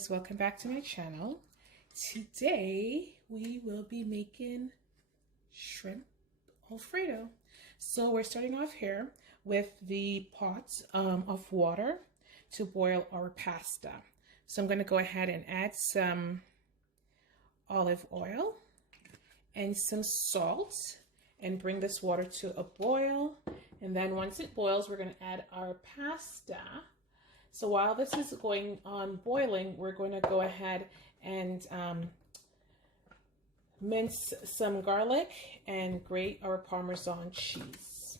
guys, welcome back to my channel. Today we will be making shrimp Alfredo. So we're starting off here with the pot of water to boil our pasta. So I'm going to go ahead and add some olive oil and some salt and bring this water to a boil. And then once it boils, we're going to add our pasta. So while this is going on boiling, we're going to go ahead and mince some garlic and grate our Parmesan cheese.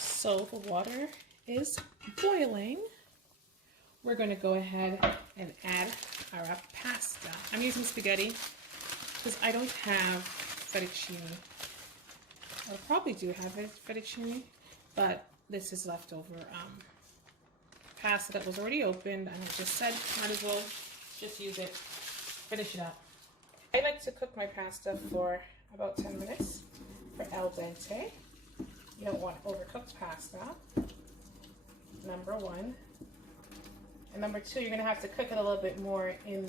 So the water is boiling. We're going to go ahead and add our pasta. I'm using spaghetti because I don't have fettuccine. I probably do have fettuccine, but this is leftover pasta that was already opened, and I just said might as well just use it, finish it up. I like to cook my pasta for about 10 minutes for al dente. You don't want overcooked pasta, number one. And number two, you're gonna have to cook it a little bit more in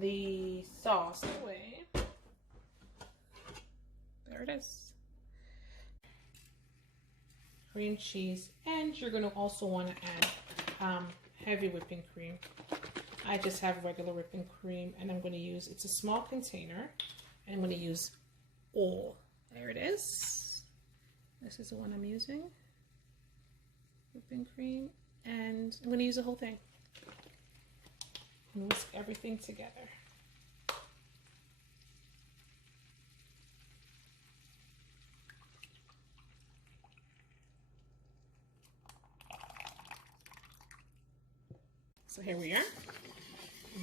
the sauce. Anyway, there it is. Cream cheese, and you're gonna also wanna add heavy whipping cream. I just have regular whipping cream, and I'm gonna use, it's a small container. I'm going to use all. There it is. This is the one I'm using. Whipping cream. And I'm going to use the whole thing. And whisk everything together. So here we are.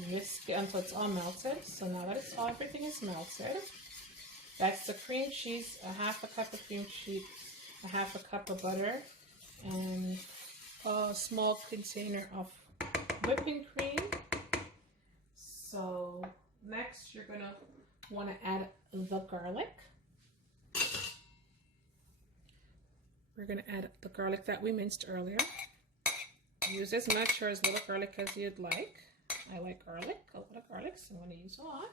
Whisk it until it's all melted. So now that it's all, everything is melted. That's the cream cheese, a half a cup of cream cheese, a half a cup of butter, and a small container of whipping cream. So next you're gonna want to add the garlic. We're gonna add the garlic that we minced earlier. Use as much or as little garlic as you'd like. I like garlic, a lot of garlic, so I'm going to use a lot.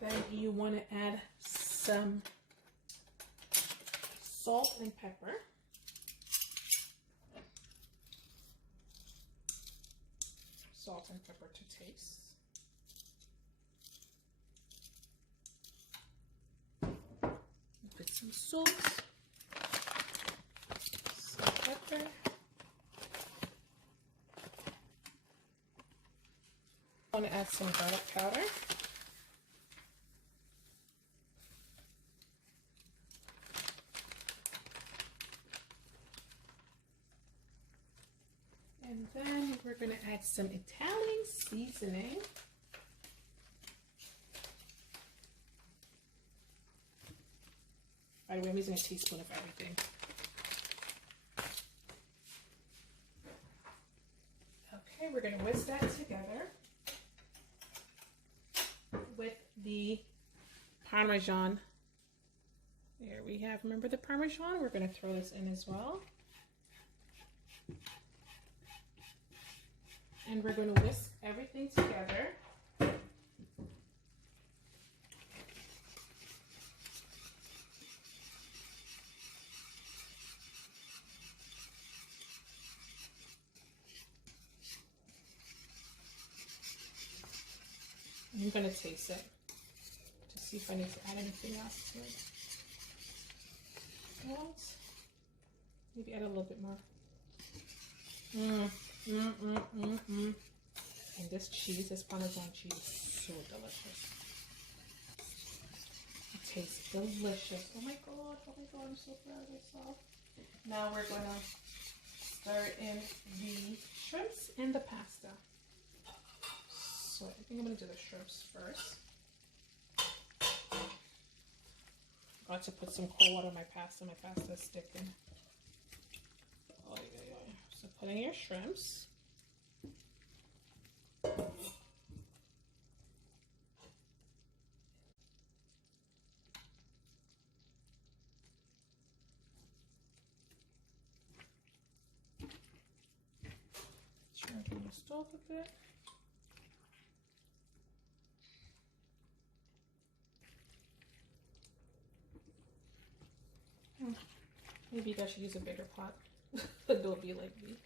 Then you want to add some salt and pepper. Salt and pepper to taste. Put some salt, some pepper. I want to add some garlic powder. And then we're going to add some Italian seasoning. By the way, I'm using a teaspoon of everything. Okay, we're going to whisk that together with the Parmesan. There we have, remember the Parmesan? We're going to throw this in as well. And we're going to whisk everything together. I'm going to taste it to see if I need to add anything else to it. And maybe add a little bit more. And this cheese, this Parmesan cheese, is so delicious. It tastes delicious. Oh my god, I'm so proud of myself. Now we're going to stir in the shrimp. and the pasta. So I think I'm going to do the shrimps first. Got to put some cold water on my pasta. My pasta is sticking. Oh, yeah. So put in your shrimps. Turn on the stove a bit. Maybe you guys should use a bigger pot. Don't be like me.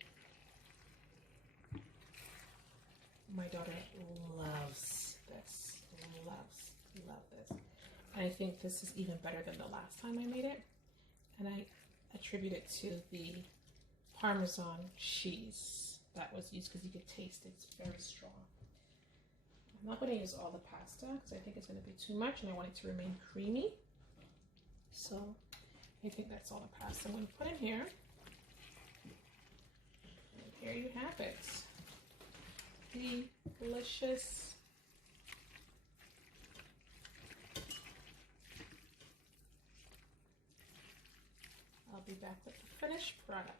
My daughter loves this. Love this. And I think this is even better than the last time I made it. And I attribute it to the Parmesan cheese that was used because you could taste it. It's very strong. I'm not going to use all the pasta because I think it's going to be too much and I want it to remain creamy. So I think that's all the pasta I'm going to put in here. And here you have it. Delicious. I'll be back with the finished product.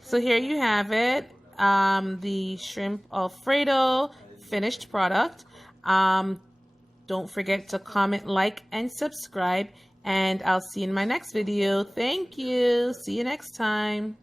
So here you have it, the shrimp Alfredo finished product. Don't forget to comment, like, and subscribe, and I'll see you in my next video. Thank you. See you next time.